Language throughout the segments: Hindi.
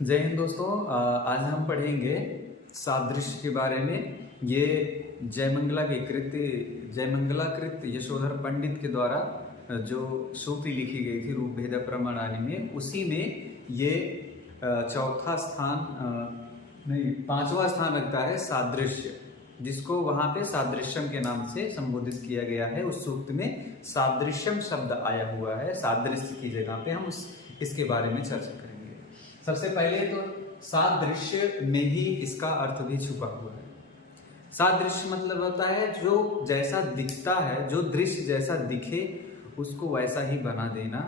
जय हिंद दोस्तों। आज हम पढ़ेंगे सादृश्य के बारे में। ये जयमंगलाकृत यशोधर पंडित के द्वारा जो सूक्ति लिखी गई थी रूपभेद प्रमाणानि में, उसी में ये चौथा स्थान नहीं, पांचवा स्थान रखता है सादृश्य, जिसको वहां पे सादृश्यम के नाम से संबोधित किया गया है। उस सूक्त में सादृश्यम शब्द आया हुआ है। सादृश्य की जगह पे हम इसके बारे में चर्चा करेंगे। सबसे पहले तो सादृश्य में ही इसका अर्थ भी छुपा हुआ है। सादृश्य मतलब होता है जो जैसा दिखता है, जो दृश्य जैसा दिखे उसको वैसा ही बना देना,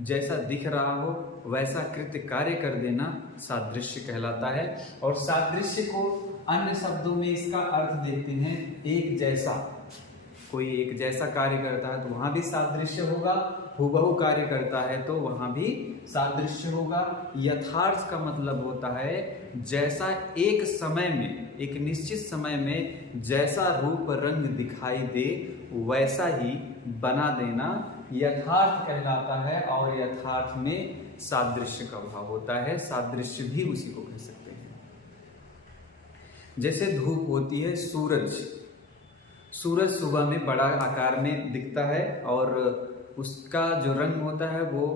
जैसा दिख रहा हो वैसा कृत्य कार्य कर देना सादृश्य कहलाता है। और सादृश्य को अन्य शब्दों में इसका अर्थ देते हैं एक जैसा। कोई एक जैसा कार्य करता है तो वहां भी सादृश्य होगा, हुबहू कार्य करता है तो वहां भी सादृश्य होगा। यथार्थ का मतलब होता है जैसा एक समय में, एक निश्चित समय में जैसा रूप रंग दिखाई दे वैसा ही बना देना यथार्थ कहलाता है। और यथार्थ में सादृश्य का भाव होता है। सादृश्य भी उसी को कह सकते हैं। जैसे धूप होती है, सूरज सुबह में बड़ा आकार में दिखता है और उसका जो रंग होता है वो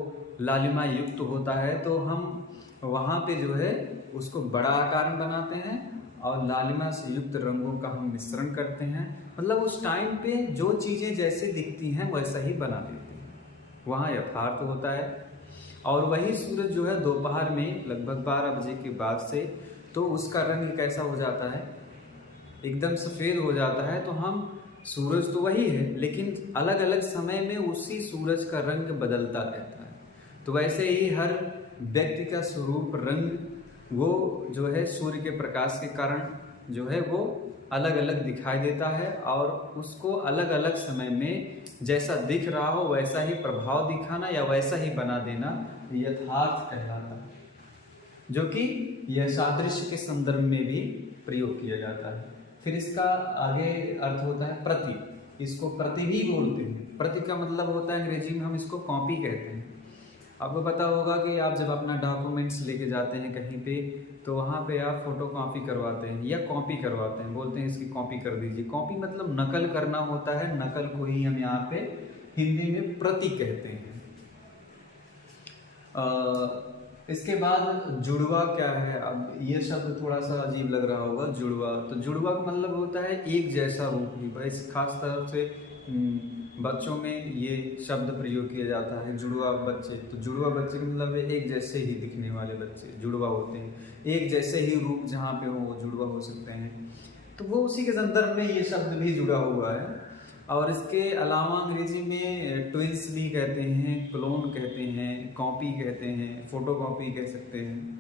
लालिमा युक्त होता है, तो हम वहाँ पे जो है उसको बड़ा आकार में बनाते हैं और लालिमा से युक्त रंगों का हम मिश्रण करते हैं। मतलब उस टाइम पे जो चीज़ें जैसे दिखती हैं वैसा ही बना देते हैं, वहाँ यथार्थ होता है। और वही सूरज जो है दोपहर में लगभग 12 बजे के बाद से, तो उसका रंग कैसा हो जाता है, एकदम सफ़ेद हो जाता है। तो हम सूरज तो वही है लेकिन अलग अलग समय में उसी सूरज का रंग बदलता रहता है। तो वैसे ही हर व्यक्ति का स्वरूप रंग वो जो है सूर्य के प्रकाश के कारण जो है वो अलग अलग दिखाई देता है और उसको अलग अलग समय में जैसा दिख रहा हो वैसा ही प्रभाव दिखाना या वैसा ही बना देना यथार्थ कहलाता है, जो कि यह सादृश्य के संदर्भ में भी प्रयोग किया जाता है। फिर इसका आगे अर्थ होता है प्रति। इसको प्रति भी बोलते हैं। प्रति का मतलब होता है अंग्रेजी में हम इसको कॉपी कहते हैं। आपको पता होगा कि आप जब अपना डॉक्यूमेंट्स लेके जाते हैं कहीं पे तो वहाँ पे आप फोटो कॉपी करवाते हैं या कॉपी करवाते हैं, बोलते हैं इसकी कॉपी कर दीजिए। कॉपी मतलब नकल करना होता है। नकल को ही हम यहाँ पे हिंदी में प्रति कहते हैं। इसके बाद जुड़वा क्या है। अब ये शब्द थोड़ा सा अजीब लग रहा होगा, जुड़वा। तो जुड़वा का मतलब होता है एक जैसा रूप ही। भाई खास तरह से बच्चों में ये शब्द प्रयोग किया जाता है, जुड़वा बच्चे। तो जुड़वा बच्चे का मतलब है एक जैसे ही दिखने वाले बच्चे जुड़वा होते हैं। एक जैसे ही रूप जहाँ पे हो वो जुड़वा हो सकते हैं। तो वो उसी के संदर्भ में ये शब्द भी जुड़ा हुआ है। और इसके अलावा अंग्रेजी में ट्विंस भी कहते हैं, क्लोन कहते हैं, कॉपी कहते हैं, फोटो कॉपी कह सकते हैं।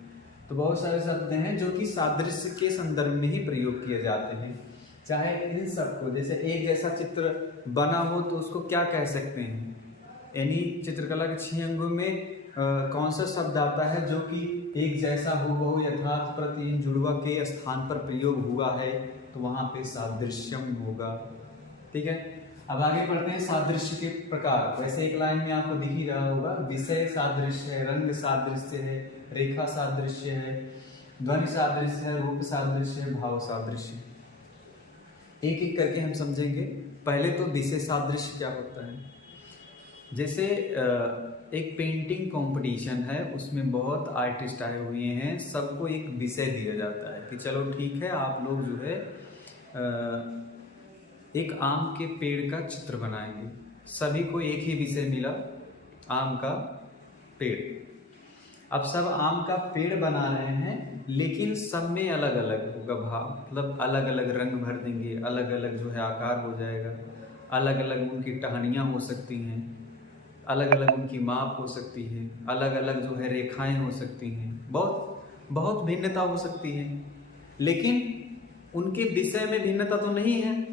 तो बहुत सारे शब्द हैं जो कि सादृश्य के संदर्भ में ही प्रयोग किए जाते हैं। चाहे इन सबको, जैसे एक जैसा चित्र बना हो तो उसको क्या कह सकते हैं। यानी चित्रकला के 6 अंगों में कौन सा शब्द आता है जो कि एक जैसा हुबहू यथार्थ प्रति जुड़वा के स्थान पर प्रयोग हुआ है, तो वहां पे सादृश्यम होगा। ठीक है। अब आगे पढ़ते हैं सादृश्य के प्रकार। वैसे एक लाइन में आपको दिख ही रहा होगा, विषय सादृश्य है, रंग सादृश्य है, रेखा सादृश्य है, ध्वनि सादृश्य है, रूप सादृश्य है, भाव सादृश्य। एक एक करके हम समझेंगे। पहले तो विषय सादृश्य क्या होता है। जैसे एक पेंटिंग कंपटीशन है, उसमें बहुत आर्टिस्ट आए हुए हैं, सबको एक विषय दिया जाता है कि चलो ठीक है आप लोग जो है एक आम के पेड़ का चित्र बनाएंगे। सभी को एक ही विषय मिला, आम का पेड़। अब सब आम का पेड़ बना रहे हैं लेकिन सब में अलग अलग होगा भाव, मतलब अलग अलग रंग भर देंगे, अलग अलग जो है आकार हो जाएगा, अलग अलग उनकी टहनियाँ हो सकती हैं, अलग अलग उनकी माप हो सकती है, अलग अलग जो है रेखाएं हो सकती हैं, बहुत बहुत भिन्नता हो सकती है। लेकिन उनके विषय में भिन्नता तो नहीं है,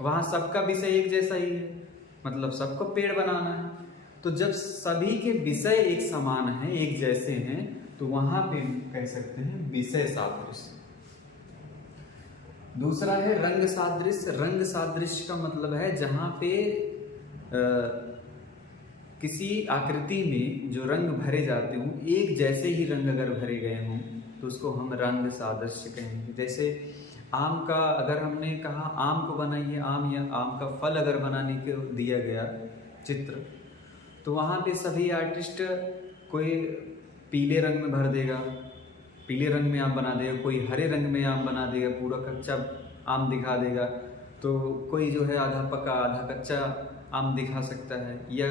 वहाँ सबका विषय एक जैसा ही है, मतलब सबको पेड़ बनाना है। तो जब सभी के विषय एक समान हैं, एक जैसे हैं, तो वहां पे कह सकते हैं विषय सादृश्य। दूसरा है रंग सादृश्य। रंग सादृश्य का मतलब है जहां पे किसी आकृति में जो रंग भरे जाते हों, एक जैसे ही रंग अगर भरे गए हों तो उसको हम रंग सादृश्य कहेंगे। जैसे आम का, अगर हमने कहा आम को बनाइए, आम या आम का फल अगर बनाने को दिया गया चित्र, तो वहाँ पे सभी आर्टिस्ट कोई पीले रंग में भर देगा, पीले रंग में आम बना देगा, कोई हरे रंग में आम बना देगा, पूरा कच्चा आम दिखा देगा, तो कोई जो है आधा पका आधा कच्चा आम दिखा सकता है, या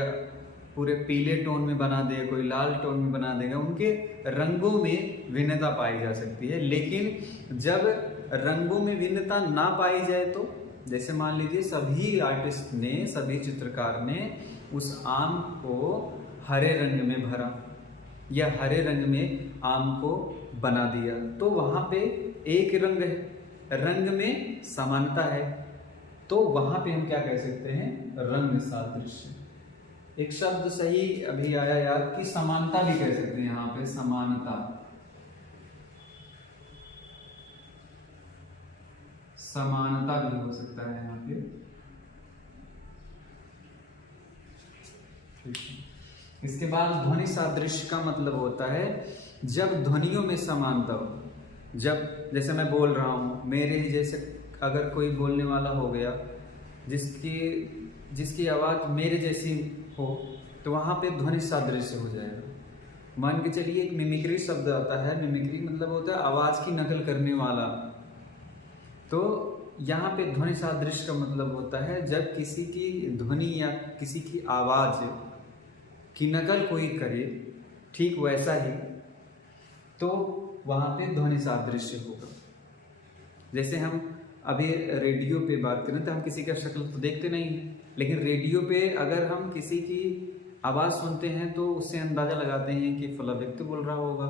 पूरे पीले टोन में बना देगा, कोई लाल टोन में बना देगा। उनके रंगों में भिन्नता पाई जा सकती है। लेकिन जब रंगों में भिन्नता ना पाई जाए तो, जैसे मान लीजिए सभी आर्टिस्ट ने, सभी चित्रकार ने उस आम को हरे रंग में भरा या हरे रंग में आम को बना दिया, तो वहां पे एक रंग है, रंग में समानता है, तो वहां पे हम क्या कह सकते हैं, रंग सादृश्य। एक शब्द सही अभी आया यार कि समानता भी कह सकते हैं, यहाँ पे समानता, समानता भी हो सकता है यहाँ पे। इसके बाद ध्वनि सादृश्य का मतलब होता है जब ध्वनियों में समानता हो। जब जैसे मैं बोल रहा हूँ, मेरे जैसे अगर कोई बोलने वाला हो गया जिसकी आवाज़ मेरे जैसी हो, तो वहाँ पे ध्वनि सादृश्य हो जाएगा। मान के चलिए एक मिमिक्री शब्द आता है, मिमिक्री मतलब होता है आवाज़ की नकल करने वाला। तो यहाँ पे ध्वनि सादृश्य का मतलब होता है जब किसी की ध्वनि या किसी की आवाज़ की नकल कोई करे ठीक वैसा ही, तो वहाँ पे ध्वनि सादृश्य होगा। जैसे हम अभी रेडियो पे बात करें तो हम किसी का शक्ल तो देखते नहीं हैं, लेकिन रेडियो पे अगर हम किसी की आवाज़ सुनते हैं तो उससे अंदाज़ा लगाते हैं कि फला व्यक्ति बोल रहा होगा।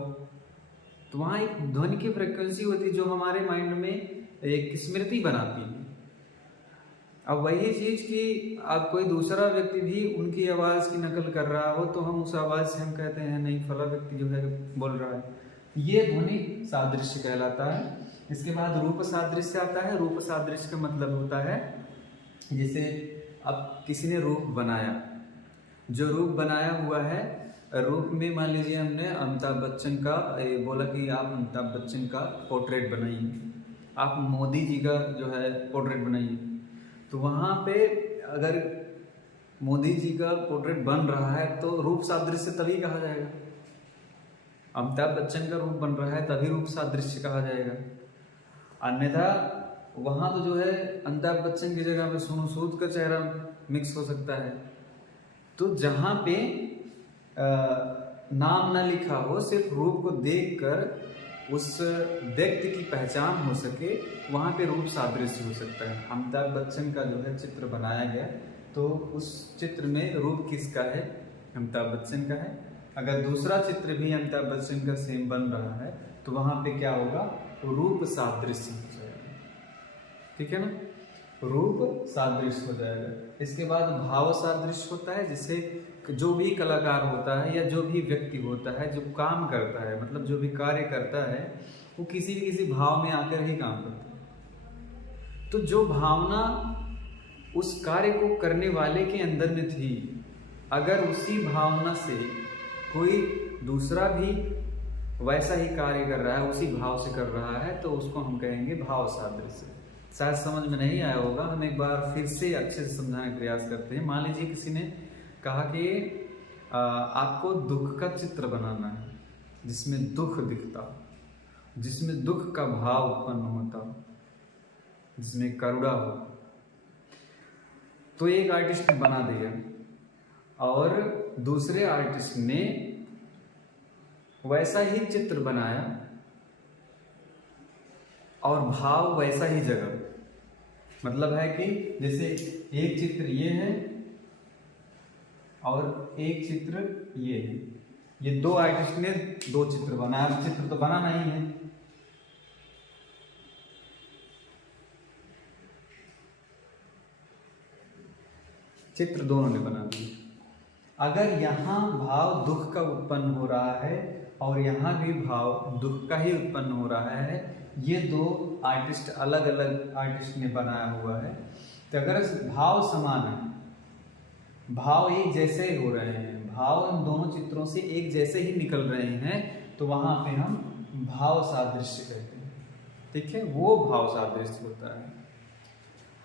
तो वहाँ एक ध्वनि की फ्रिक्वेंसी होती है जो हमारे माइंड में एक स्मृति बनाती है। अब वही चीज़ कि अब कोई दूसरा व्यक्ति भी उनकी आवाज़ की नकल कर रहा हो, तो हम उस आवाज़ से हम कहते हैं नहीं फला व्यक्ति जो है बोल रहा है। ये ध्वनि सादृश्य कहलाता है। इसके बाद रूप सादृश्य आता है। रूप सादृश्य का मतलब होता है जैसे अब किसी ने रूप बनाया, जो रूप बनाया हुआ है, रूप में मान लीजिए हमने अमिताभ बच्चन का बोला कि आप अमिताभ बच्चन का पोर्ट्रेट बनाइए, आप मोदी जी का जो है पोर्ट्रेट बनाइए, तो वहाँ पे अगर मोदी जी का पोर्ट्रेट बन रहा है तो रूप सादृश्य तभी कहा जाएगा। अमिताभ बच्चन का रूप बन रहा है तभी रूप सादृश्य कहा जाएगा। अन्यथा वहाँ तो जो है अमिताभ बच्चन की जगह में सोनू सूद का चेहरा मिक्स हो सकता है। तो जहाँ पे नाम ना लिखा हो, सिर्फ रूप को देखकर उस व्यक्ति की पहचान हो सके, वहाँ पे रूप सादृश्य हो सकता है। अमिताभ बच्चन का जो है चित्र बनाया गया, तो उस चित्र में रूप किसका है, अमिताभ बच्चन का है। अगर दूसरा चित्र भी अमिताभ बच्चन का सेम बन रहा है तो वहाँ पे क्या होगा, रूप सादृश्य हो जाएगा। ठीक है ना, रूप सादृश्य हो जाएगा। इसके बाद भाव सादृश्य होता है, जिससे जो भी कलाकार होता है या जो भी व्यक्ति होता है जो काम करता है, मतलब जो भी कार्य करता है, वो किसी न किसी भाव में आकर ही काम करता है। तो जो भावना उस कार्य को करने वाले के अंदर में थी, अगर उसी भावना से कोई दूसरा भी वैसा ही कार्य कर रहा है, उसी भाव से कर रहा है, तो उसको हम कहेंगे भाव सादृश्य। शायद समझ में नहीं आया होगा, हम एक बार फिर से अच्छे से समझाने का प्रयास करते हैं। मान लीजिए किसी ने कहा कि आपको दुख का चित्र बनाना है, जिसमें दुख दिखता, जिसमें दुख का भाव उत्पन्न होता, जिसमें करुणा हो। तो एक आर्टिस्ट ने बना दिया और दूसरे आर्टिस्ट ने वैसा ही चित्र बनाया और भाव वैसा ही जगह। मतलब है कि जैसे एक चित्र ये है और एक चित्र ये है, ये दो आर्टिस्ट ने दो चित्र बनाया। चित्र तो बना नहीं है, चित्र दोनों ने बना दिए। अगर यहाँ भाव दुख का उत्पन्न हो रहा है और यहाँ भी भाव दुख का ही उत्पन्न हो रहा है, ये दो आर्टिस्ट अलग अलग आर्टिस्ट ने बनाया हुआ है, तो अगर भाव समान है, भाव एक जैसे ही हो रहे हैं, भाव इन दोनों चित्रों से एक जैसे ही निकल रहे हैं, तो वहां पे हम भाव सादृश्य कहते हैं। ठीक है, वो भाव सादृश्य होता है।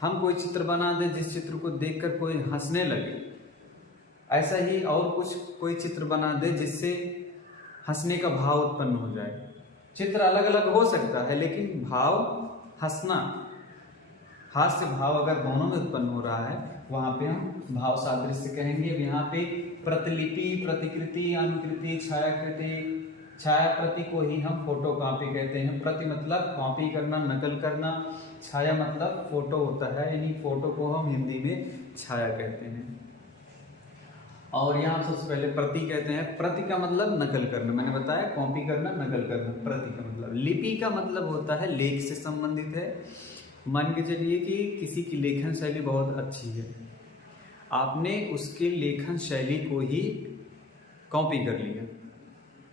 हम कोई चित्र बना दें जिस चित्र को देखकर कोई हंसने लगे, ऐसा ही और कोई चित्र बना दे जिससे हंसने का भाव उत्पन्न हो जाए। चित्र अलग अलग हो सकता है, लेकिन भाव हंसना, हास्य भाव अगर दोनों में उत्पन्न हो रहा है, वहां पे हम भाव सादृश्य कहेंगे। यहाँ पे प्रतिलिपि, प्रतिकृति, अनुकृति, छायाकृति, छायाप्रति को ही हम फोटो कॉपी कहते हैं। प्रति मतलब कॉपी करना, नकल करना, छाया मतलब फोटो होता है, यानी फोटो को हम हिंदी में छाया कहते हैं। और यहाँ सबसे पहले प्रति कहते हैं। प्रति का मतलब नकल करना, मैंने बताया कॉपी करना, नकल करना। प्रति का मतलब, लिपि का मतलब होता है लेख से संबंधित है। मान के चलिए कि किसी की लेखन शैली बहुत अच्छी है, आपने उसके लेखन शैली को ही कॉपी कर लिया,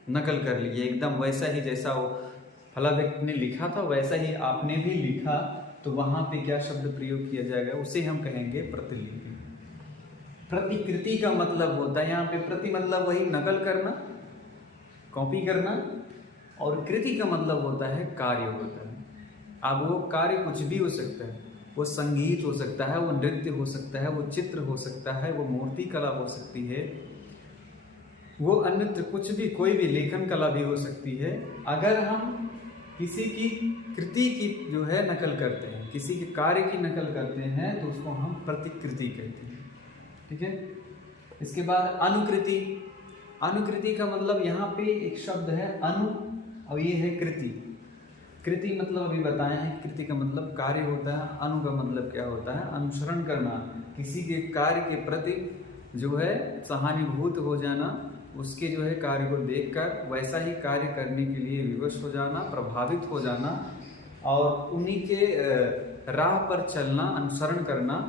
नकल कर लिया, एकदम वैसा ही जैसा वो फला व्यक्ति ने लिखा था वैसा ही आपने भी लिखा, तो वहां पे क्या शब्द प्रयोग किया जाएगा, उसे हम कहेंगे प्रतिलिपि। प्रतिकृति का मतलब होता है, यहाँ पे प्रति मतलब वही नकल करना, कॉपी करना, और कृति का मतलब होता है कार्य होता है। अब वो कार्य कुछ भी हो सकता है, वो संगीत हो सकता है, वो नृत्य हो सकता है, वो चित्र हो सकता है, वो मूर्ति कला हो सकती है, वो अन्यत्र कुछ भी, कोई भी लेखन कला भी हो सकती है। अगर हम किसी की कृति की जो है नकल करते हैं, किसी के कार्य की नकल करते हैं, तो उसको हम प्रतिकृति कहते हैं। ठीक है, इसके बाद अनुकृति। अनुकृति का मतलब यहाँ पे एक शब्द है अनु, और ये है कृति। कृति मतलब अभी बताया है, कृति का मतलब कार्य होता है, अनु का मतलब क्या होता है, अनुसरण करना, किसी के कार्य के प्रति जो है सहानुभूत हो जाना, उसके जो है कार्य को देखकर वैसा ही कार्य करने के लिए विवश हो जाना, प्रभावित हो जाना, और उन्हीं के राह पर चलना, अनुसरण करना,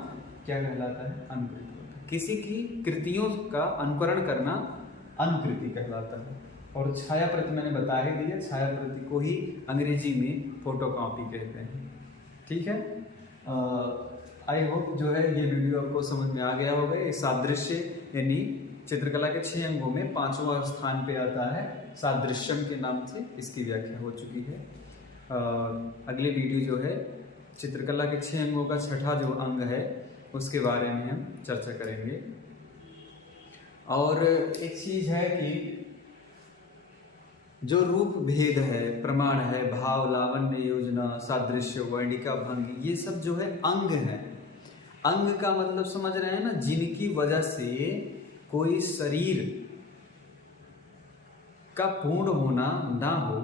क्या कहलाता है, अनुकृति। किसी की कृतियों का अनुकरण करना अनुकृति कहलाता है। और छाया प्रति मैंने बता ही दिया, छाया प्रति को ही अंग्रेजी में फोटोकॉपी कहते हैं। ठीक है, आई होप जो है ये वीडियो आपको समझ में आ गया होगा। ये सादृश्य यानी चित्रकला के 6 अंगों में 5वां स्थान पे आता है, सादृश्यम के नाम से इसकी व्याख्या हो चुकी है। अगले वीडियो जो है चित्रकला के 6 अंगों का 6ठा जो अंग है उसके बारे में हम चर्चा करेंगे। और एक चीज है कि जो रूप भेद है, प्रमाण है, भाव, लावण्य, योजना, सादृश्य, वर्णिका, भंग, ये सब जो है अंग है। अंग का मतलब समझ रहे हैं ना, जिनकी वजह से कोई शरीर का पूर्ण होना ना हो।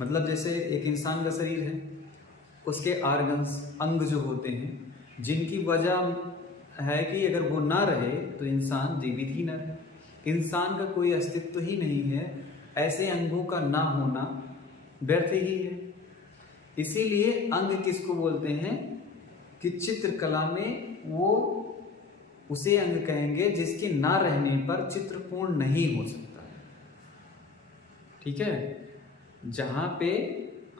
मतलब जैसे एक इंसान का शरीर है, उसके आर्गन्स, अंग जो होते हैं, जिनकी वजह है कि अगर वो ना रहे तो इंसान जीवित ही ना रहे, इंसान का कोई अस्तित्व ही नहीं है, ऐसे अंगों का ना होना व्यर्थ ही है। इसीलिए अंग किसको बोलते हैं कि चित्रकला में वो उसे अंग कहेंगे जिसके ना रहने पर चित्र पूर्ण नहीं हो सकता है। ठीक है, जहां पे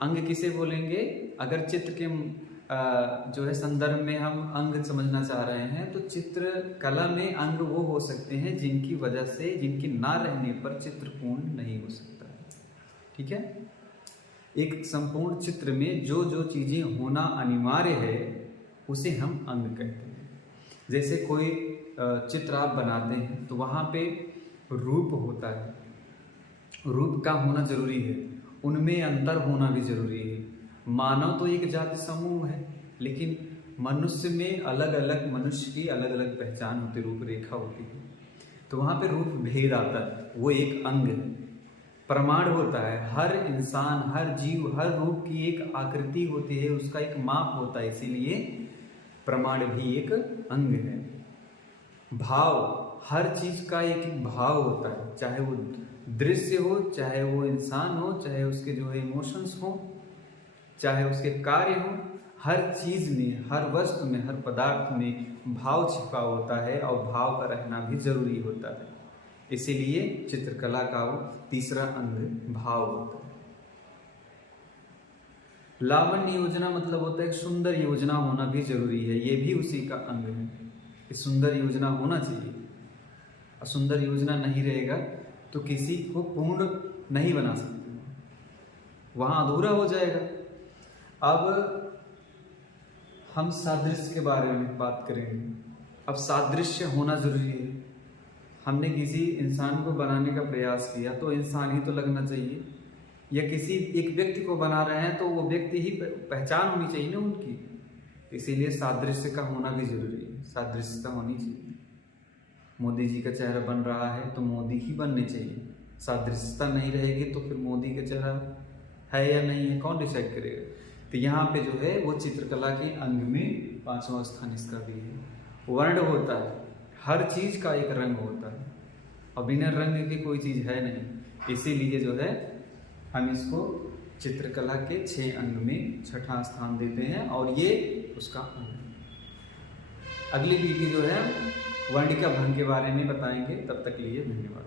अंग किसे बोलेंगे, अगर चित्र के जो है संदर्भ में हम अंग समझना चाह रहे हैं, तो चित्रकला में अंग वो हो सकते हैं जिनकी वजह से, जिनके ना रहने पर चित्र पूर्ण नहीं हो सकता है। ठीक है, एक संपूर्ण चित्र में जो जो चीजें होना अनिवार्य है उसे हम अंग कहते हैं। जैसे कोई चित्र आप बनाते हैं तो वहां पे रूप होता है, रूप का होना जरूरी है, उनमें अंतर होना भी जरूरी है। मानव तो एक जाति समूह है, लेकिन मनुष्य में अलग अलग, मनुष्य की अलग अलग पहचान होती, रूपरेखा होती है, तो वहाँ पे रूप भेद आता है, वो एक अंग है। प्रमाण होता है, हर इंसान, हर जीव, हर रूप की एक आकृति होती है, उसका एक माप होता है, इसीलिए प्रमाण भी एक अंग है। भाव, हर चीज का एक भाव होता है, चाहे वो दृश्य हो, चाहे वो इंसान हो, चाहे उसके जो है इमोशंस हो, चाहे उसके कार्य हो, हर चीज में, हर वस्तु में, हर पदार्थ में भाव छिपा होता है, और भाव का रहना भी जरूरी होता है। इसीलिए चित्रकला का वो तीसरा अंग भाव होता है। लावण्य योजना मतलब होता है सुंदर योजना होना भी जरूरी है, ये भी उसी का अंग है। कि सुंदर योजना होना चाहिए। और सुंदर योजना नहीं रहेगा तो किसी को पूर्ण नहीं बना सकते, वहाँ अधूरा हो जाएगा। अब हम सादृश्य के बारे में बात करेंगे। अब सादृश्य होना जरूरी है। हमने किसी इंसान को बनाने का प्रयास किया तो इंसान ही तो लगना चाहिए, या किसी एक व्यक्ति को बना रहे हैं तो वो व्यक्ति ही पहचान होनी चाहिए ना उनकी। इसीलिए सादृश्य का होना भी जरूरी है, सादृश्यता होनी चाहिए। मोदी जी का चेहरा बन रहा है तो मोदी ही बनने चाहिए। सादृश्यता नहीं रहेगी तो फिर मोदी का चेहरा है या नहीं है, कौन डिसाइड करेगा। तो यहाँ पे जो है वो चित्रकला के अंग में 5वां स्थान इसका भी है। वर्ण होता है, हर चीज का एक रंग होता है और बिना रंग के कोई चीज है नहीं। इसीलिए जो है हम इसको चित्रकला के 6 अंग में 6वां स्थान देते हैं और ये उसका अंग है। अगली पीढ़ी जो है वर्णिका भंग के बारे में बताएंगे। तब तक के लिए धन्यवाद।